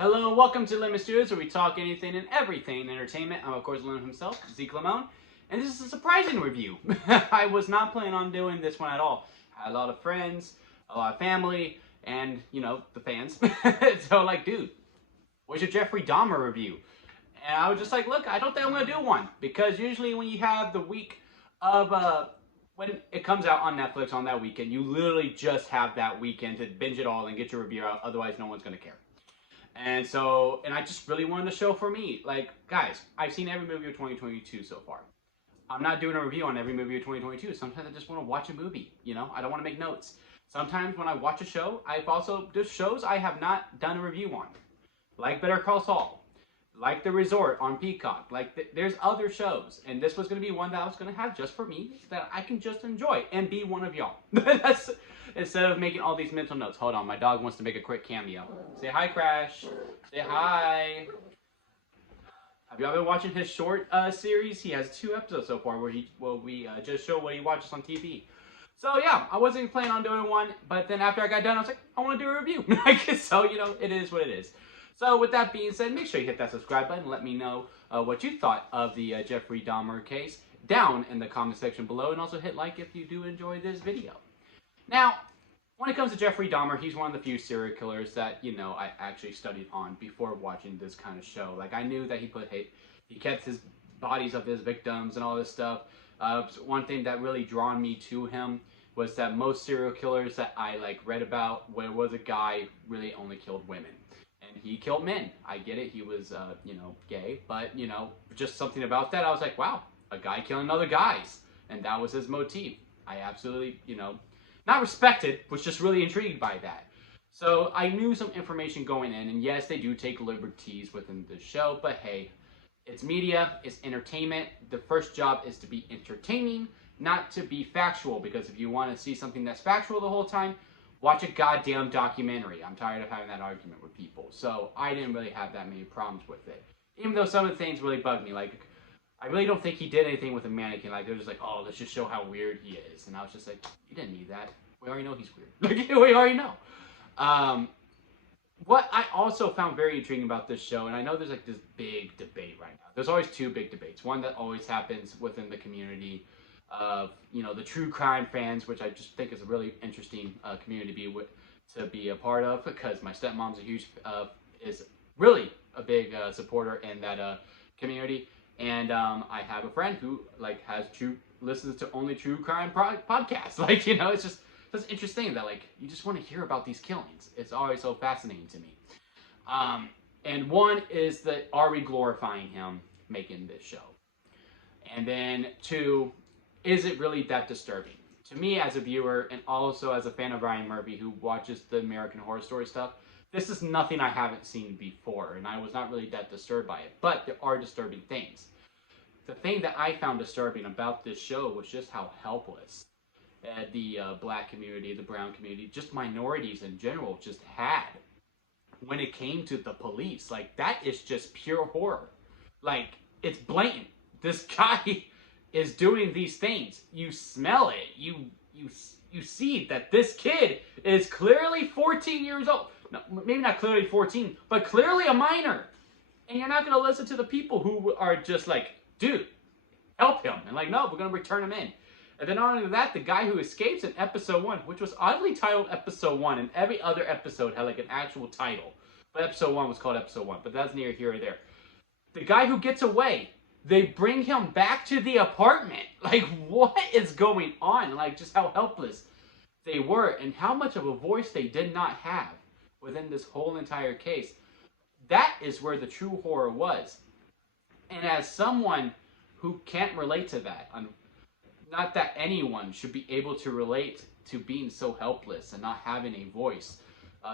Hello, welcome to Lemon Studios, where we talk anything and everything entertainment. I'm, of course, Lemon himself, Zeke Lemon, and this is a surprising review. I was not planning on doing this one at all. I had a lot of friends, a lot of family, and, you know, the fans. So, like, dude, where's your Jeffrey Dahmer review? And I was just like, look, I don't think I'm going to do one, because usually when you have the week of, when it comes out on Netflix on that weekend, you literally just have that weekend to binge it all and get your review out, otherwise no one's going to care. And so, and I just really wanted to show for me, like, guys, I've seen every movie of 2022 so far. I'm not doing a review on every movie of 2022. Sometimes I just want to watch a movie, you know? I don't want to make notes. Sometimes when I watch a show, there's shows I have not done a review on. Like Better Call Saul. Like The Resort on Peacock. Like, there's other shows. And this was going to be one that I was going to have just for me, that I can just enjoy and be one of y'all. That's... Instead of making all these mental notes. Hold on, my dog wants to make a quick cameo. Say hi, Crash. Say hi. Have y'all been watching his short series? He has 2 episodes so far where we just show what he watches on TV. So yeah, I wasn't planning on doing one, but then after I got done, I was like, I want to do a review. So, you know, it is what it is. So with that being said, make sure you hit that subscribe button and let me know what you thought of the Jeffrey Dahmer case down in the comment section below, and also hit like if you do enjoy this video. Now, when it comes to Jeffrey Dahmer, he's one of the few serial killers that, you know, I actually studied on before watching this kind of show. Like, I knew that he kept his bodies of his victims and all this stuff. One thing that really drawn me to him was that most serial killers that I, read about, where was a guy really only killed women. And he killed men. I get it. He was, you know, gay. But, you know, just something about that, I was like, wow, a guy killing other guys. And that was his motif. I absolutely, you know, not respected, was just really intrigued by that. So I knew some information going in, and yes, they do take liberties within the show, but hey, it's media, it's entertainment. The first job is to be entertaining, not to be factual, because if you want to see something that's factual the whole time, watch a goddamn documentary. I'm tired of having that argument with people. So I didn't really have that many problems with it. Even though some of the things really bugged me, like, I really don't think he did anything with a mannequin. Like, they're just like, oh, let's just show how weird he is. And I was just like, you didn't need that. We already know he's weird. Like, we already know. What I also found very intriguing about this show, and I know there's like this big debate right now. There's always 2 big debates. One that always happens within the community of, you know, the true crime fans, which I just think is a really interesting community to be a part of, because my stepmom's is really a big supporter in that community. And I have a friend who listens to only true crime podcasts. Like, you know, it's just interesting that, like, you just want to hear about these killings. It's always so fascinating to me. And one is that, are we glorifying him making this show? And then 2, is it really that disturbing? To me, as a viewer, and also as a fan of Ryan Murphy, who watches the American Horror Story stuff, this is nothing I haven't seen before, and I was not really that disturbed by it. But there are disturbing things. The thing that I found disturbing about this show was just how helpless the black community, the brown community, just minorities in general just had when it came to the police. Like, that is just pure horror. Like, it's blatant. This guy is doing these things. You smell it. You see that this kid is clearly 14 years old. No, maybe not clearly 14, but clearly a minor. And you're not going to listen to the people who are just like, dude, help him. And like, no, we're going to return him in. And then not only that, the guy who escapes in episode 1, which was oddly titled episode 1, and every other episode had like an actual title. But episode 1 was called episode 1, but that's near here or there. The guy who gets away, they bring him back to the apartment. Like, what is going on? Like, just how helpless they were, and how much of a voice they did not have within this whole entire case. That is where the true horror was. And as someone who can't relate to that, not that anyone should be able to relate to being so helpless and not having a voice.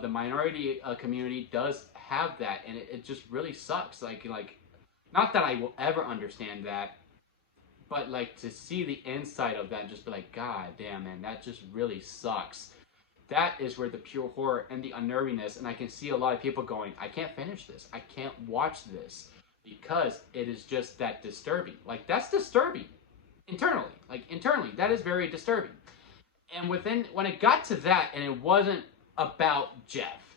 The minority community does have that, and it just really sucks. Like, not that I will ever understand that, but like, to see the inside of that and just be like, God damn, man, that just really sucks. That is where the pure horror and the unnervingness, and I can see a lot of people going, I can't finish this. I can't watch this because it is just that disturbing. Like, that's disturbing internally. Like, internally, that is very disturbing. And when it got to that, and it wasn't about Jeff,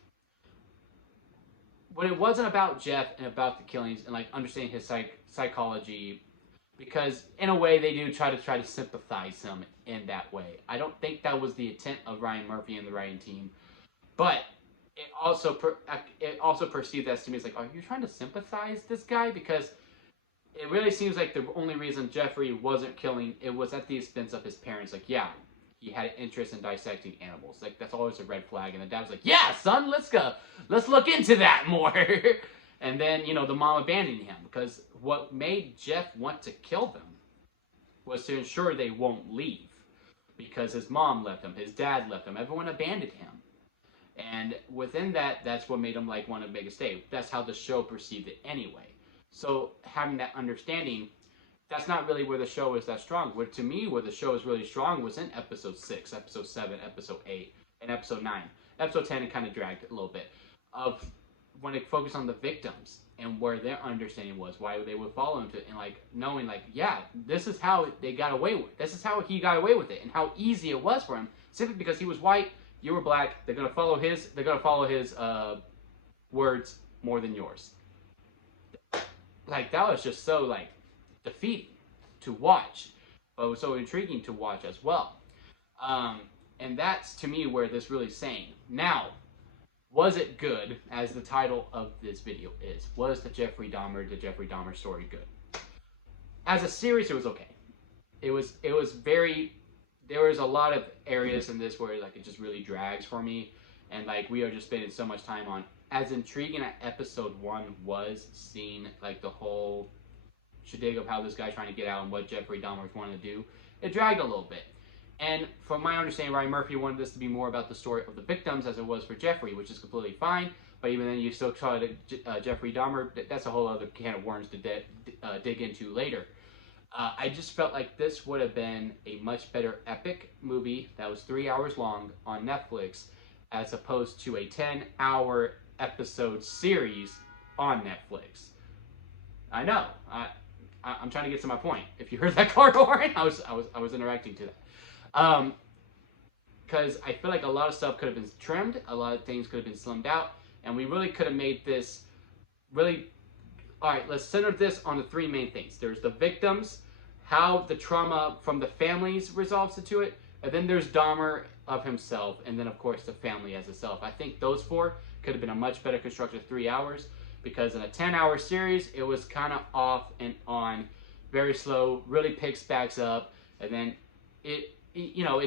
when it wasn't about Jeff and about the killings and like understanding his psychology, because in a way they do try to sympathize him in that way. I don't think that was the intent of Ryan Murphy and the writing team, but it also perceived as to me as like, are you trying to sympathize this guy? Because it really seems like the only reason Jeffrey wasn't killing, it was at the expense of his parents. Like, yeah, he had an interest in dissecting animals. Like, that's always a red flag. And the dad was like, yeah, son, let's look into that more. And then, you know, the mom abandoned him, because what made Jeff want to kill them was to ensure they won't leave. Because his mom left him, his dad left him, everyone abandoned him. And within that, that's what made him like want to make a stay. That's how the show perceived it anyway. So having that understanding, that's not really where the show is that strong. Where to me, where the show is really strong was in episode 6, episode 7, episode 8, and episode 9. Episode 10, it kind of dragged a little bit. Of when it focused on the victims and where their understanding was, why they would follow him to, and like knowing like, yeah, this is how they got away with it. This is how he got away with it, and how easy it was for him, simply because he was white, you were black. They're gonna follow his words more than yours. Like, that was just so like defeating to watch, but it was so intriguing to watch as well. And that's to me where this really saying. Now, was it good, as the title of this video is? Was the Jeffrey Dahmer story good? As a series, it was okay. It was very. There was a lot of areas in this where like it just really drags for me, and like we are just spending so much time on. As intriguing as episode 1 was, seeing like the whole shindig of how this guy's trying to get out and what Jeffrey Dahmer's wanting to do, it dragged a little bit. And from my understanding, Ryan Murphy wanted this to be more about the story of the victims as it was for Jeffrey, which is completely fine. But even then, you still try to Jeffrey Dahmer. That's a whole other can of worms to dig into later. I just felt like this would have been a much better epic movie that was 3 hours long on Netflix, as opposed to a 10-hour episode series on Netflix. I know. I'm trying to get to my point. If you heard that car horn, I was interacting to that. Because I feel like a lot of stuff could have been trimmed, a lot of things could have been slimmed out, and we really could have made this really. All right, let's center this on the 3 main things. There's the victims, how the trauma from the families resolves into it, and then there's Dahmer of himself, and then of course the family as itself. I think those 4 could have been a much better constructed 3 hours, because in a 10-hour series, it was kind of off and on, very slow, really picks backs up, and then it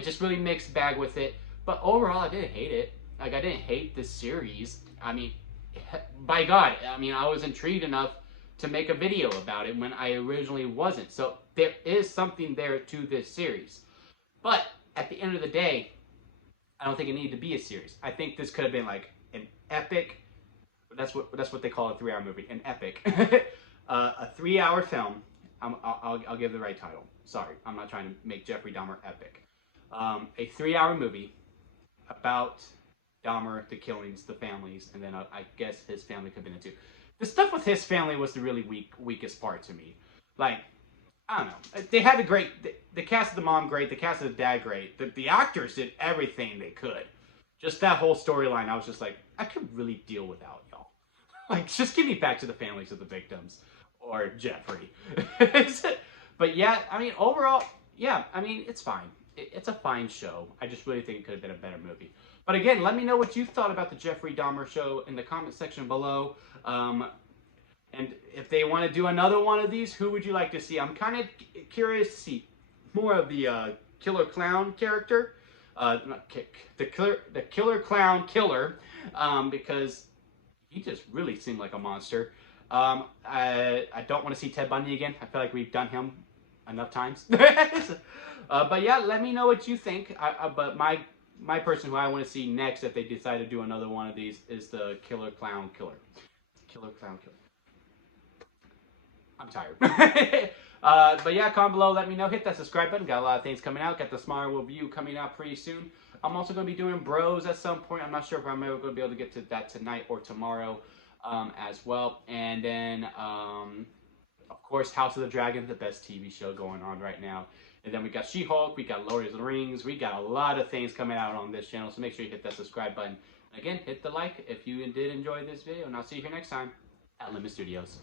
just really mixed bag with it. But overall, I didn't hate it. Like, I didn't hate this series. I mean, by God, I mean, I was intrigued enough to make a video about it when I originally wasn't. So there is something there to this series. But at the end of the day, I don't think it needed to be a series. I think this could have been like an epic. That's what they call a 3-hour movie, an epic. A 3-hour film. I'll give the right title. Sorry, I'm not trying to make Jeffrey Dahmer epic. A 3-hour movie about Dahmer, the killings, the families, and then I guess his family could have been into. The stuff with his family was the really weakest part to me. Like, I don't know. They had the cast of the mom great, the cast of the dad great. The actors did everything they could. Just that whole storyline, I was just like, I could really deal without y'all. Like, just give me back to the families of the victims. Or Jeffrey. But yeah, I mean, overall, yeah, I mean, it's fine. It's a fine show. I just really think it could have been a better movie. But again, let me know what you thought about the Jeffrey Dahmer show in the comment section below. And if they want to do another one of these, who would you like to see? I'm kind of curious to see more of the killer clown character. The killer clown killer. Because he just really seemed like a monster. I don't want to see Ted Bundy again. I feel like we've done him enough times. But yeah, let me know what you think. But my person who I want to see next, if they decide to do another one of these, is the killer clown killer. Killer clown killer. I'm tired. But yeah, comment below. Let me know. Hit that subscribe button. Got a lot of things coming out. Got the Smart review coming out pretty soon. I'm also going to be doing Bros at some point. I'm not sure if I'm ever going to be able to get to that tonight or tomorrow. As well, and then of course House of the Dragon, the best TV show going on right now, and then we got She-Hulk, we got Lord of the Rings, we got a lot of things coming out on this channel, so make sure you hit that subscribe button. And Again, hit the like if you did enjoy this video, and I'll see you here next time at Limit Studios.